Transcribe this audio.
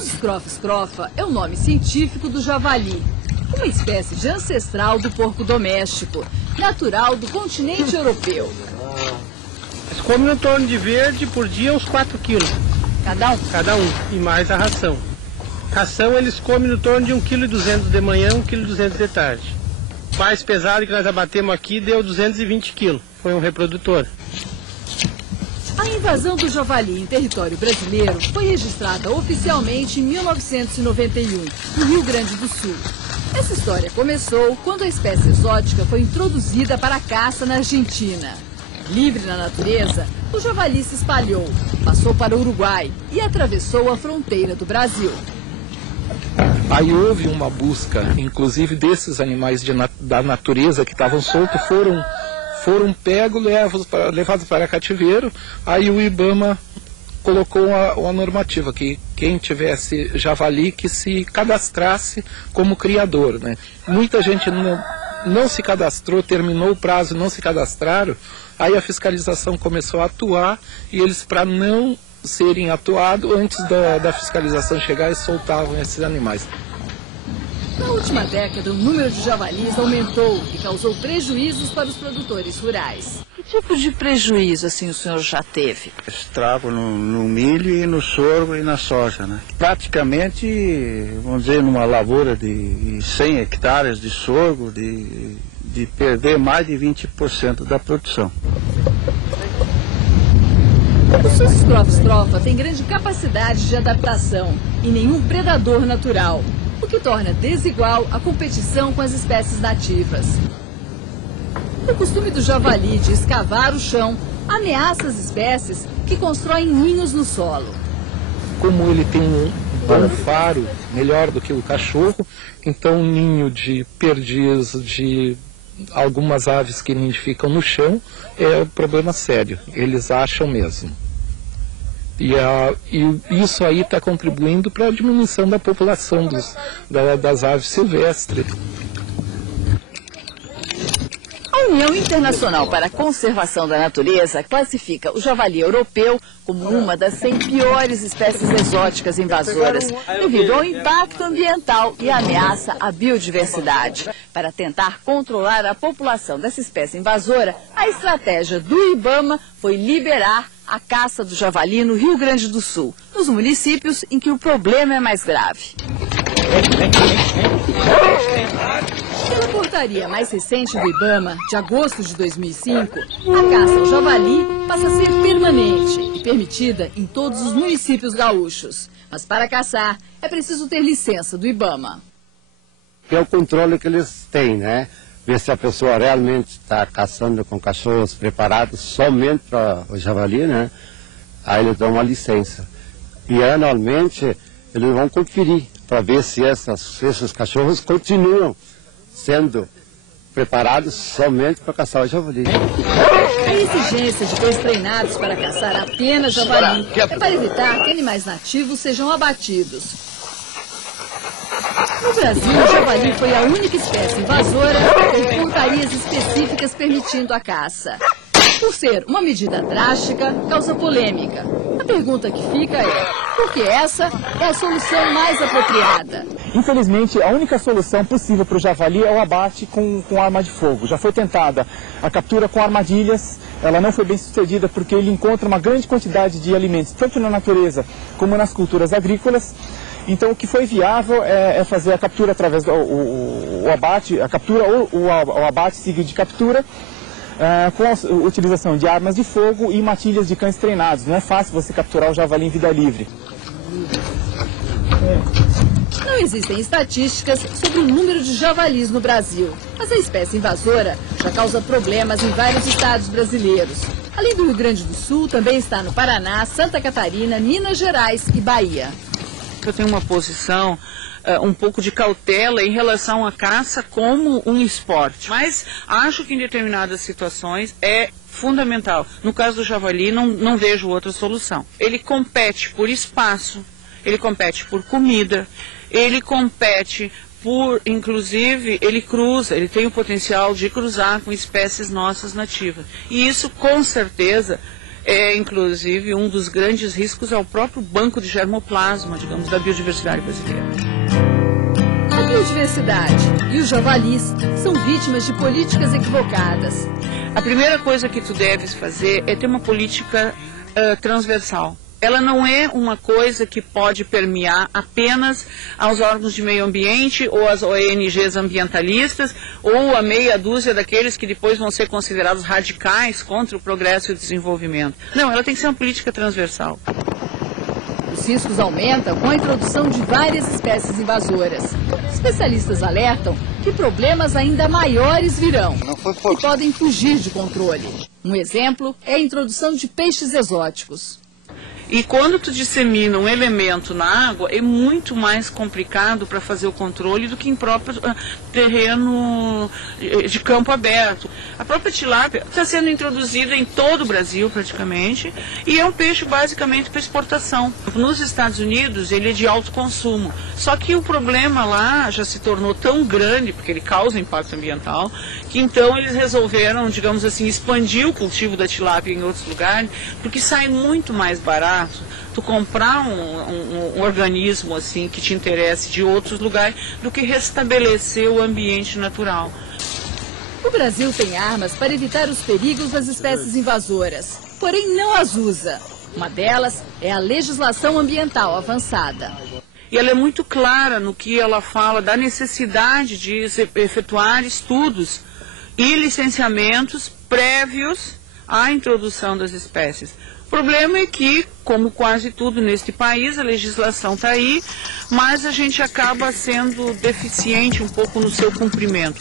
Scrofa scrofa é o nome científico do javali, uma espécie de ancestral do porco doméstico, natural do continente europeu. Eles comem em torno de verde por dia uns 4 quilos. Cada um? Cada um, e mais a ração. Ração eles comem em torno de 1,2 kg de manhã, 1,2 kg de tarde. O mais pesado que nós abatemos aqui deu 220 quilos. Foi um reprodutor. A invasão do javali em território brasileiro foi registrada oficialmente em 1991, no Rio Grande do Sul. Essa história começou quando a espécie exótica foi introduzida para a caça na Argentina. Livre na natureza, o javali se espalhou, passou para o Uruguai e atravessou a fronteira do Brasil. Aí houve uma busca, inclusive desses animais da natureza que estavam soltos, foram pegos, levados para cativeiro. Aí o IBAMA colocou uma normativa que quem tivesse javali que se cadastrasse como criador, né? Muita gente não se cadastrou, terminou o prazo, não se cadastraram. Aí a fiscalização começou a atuar e eles, para não serem atuados, antes da fiscalização chegar, eles soltavam esses animais. Na última década, o número de javalis aumentou e causou prejuízos para os produtores rurais. Que tipo de prejuízo assim o senhor já teve? Estrago no milho e no sorgo e na soja, né? Praticamente, vamos dizer, numa lavoura de 100 hectares de sorgo, de perder mais de 20% da produção. O Scrofa scrofa tem grande capacidade de adaptação e nenhum predador natural, o que torna desigual a competição com as espécies nativas. O costume do javali de escavar o chão ameaça as espécies que constroem ninhos no solo. Como ele tem um bom faro, melhor do que o cachorro, então um ninho de perdiz, de algumas aves que nidificam no chão, é um problema sério. Eles acham mesmo. E isso aí está contribuindo para a diminuição da população das aves silvestres. A União Internacional para a Conservação da Natureza classifica o javali europeu como uma das 100 piores espécies exóticas invasoras, devido ao impacto ambiental e ameaça à biodiversidade. Para tentar controlar a população dessa espécie invasora, a estratégia do IBAMA foi liberar a caça do javali no Rio Grande do Sul, nos municípios em que o problema é mais grave. Pela portaria mais recente do IBAMA, de agosto de 2005, a caça ao javali passa a ser permanente e permitida em todos os municípios gaúchos. Mas para caçar, é preciso ter licença do IBAMA. É o controle que eles têm, né? Ver se a pessoa realmente está caçando com cachorros preparados somente para o javali, né? Aí eles dão uma licença. E anualmente eles vão conferir para ver se esses cachorros continuam sendo preparados somente para caçar o javali. A exigência de cães treinados para caçar apenas javali é para evitar que animais nativos sejam abatidos. No Brasil, o javali foi a única espécie invasora com portarias específicas permitindo a caça. Por ser uma medida drástica, causa polêmica. A pergunta que fica é, por que essa é a solução mais apropriada? Infelizmente, a única solução possível para o javali é o abate com arma de fogo. Já foi tentada a captura com armadilhas, ela não foi bem sucedida porque ele encontra uma grande quantidade de alimentos, tanto na natureza como nas culturas agrícolas. Então, o que foi viável é fazer a captura através do abate, a captura ou o abate seguido de captura, com a utilização de armas de fogo e matilhas de cães treinados. Não é fácil você capturar o javali em vida livre. Não existem estatísticas sobre o número de javalis no Brasil, mas a espécie invasora já causa problemas em vários estados brasileiros. Além do Rio Grande do Sul, também está no Paraná, Santa Catarina, Minas Gerais e Bahia. Eu tenho uma posição um pouco de cautela em relação à caça como um esporte, mas acho que em determinadas situações é fundamental. No caso do javali, não vejo outra solução. Ele compete por espaço, ele compete por comida, ele compete por, inclusive, ele tem o potencial de cruzar com espécies nossas nativas. E isso, com certeza, é inclusive um dos grandes riscos ao próprio banco de germoplasma, digamos, da biodiversidade brasileira. A biodiversidade e os javalis são vítimas de políticas equivocadas. A primeira coisa que tu deves fazer é ter uma política transversal. Ela não é uma coisa que pode permear apenas aos órgãos de meio ambiente ou às ONGs ambientalistas ou a meia dúzia daqueles que depois vão ser considerados radicais contra o progresso e o desenvolvimento. Não, ela tem que ser uma política transversal. Os riscos aumentam com a introdução de várias espécies invasoras. Especialistas alertam que problemas ainda maiores virão e podem fugir de controle. Um exemplo é a introdução de peixes exóticos. E quando tu dissemina um elemento na água, é muito mais complicado para fazer o controle do que em próprio terreno de campo aberto. A própria tilápia está sendo introduzida em todo o Brasil, praticamente, e é um peixe basicamente para exportação. Nos Estados Unidos, ele é de alto consumo. Só que o problema lá já se tornou tão grande, porque ele causa impacto ambiental, que então eles resolveram, digamos assim, expandir o cultivo da tilápia em outros lugares, porque sai muito mais barato tu comprar um organismo assim que te interesse de outros lugares do que restabelecer o ambiente natural. O Brasil tem armas para evitar os perigos das espécies invasoras, porém não as usa. Uma delas é a legislação ambiental avançada. E ela é muito clara no que ela fala da necessidade de efetuar estudos e licenciamentos prévios à introdução das espécies. O problema é que, como quase tudo neste país, a legislação está aí, mas a gente acaba sendo deficiente um pouco no seu cumprimento.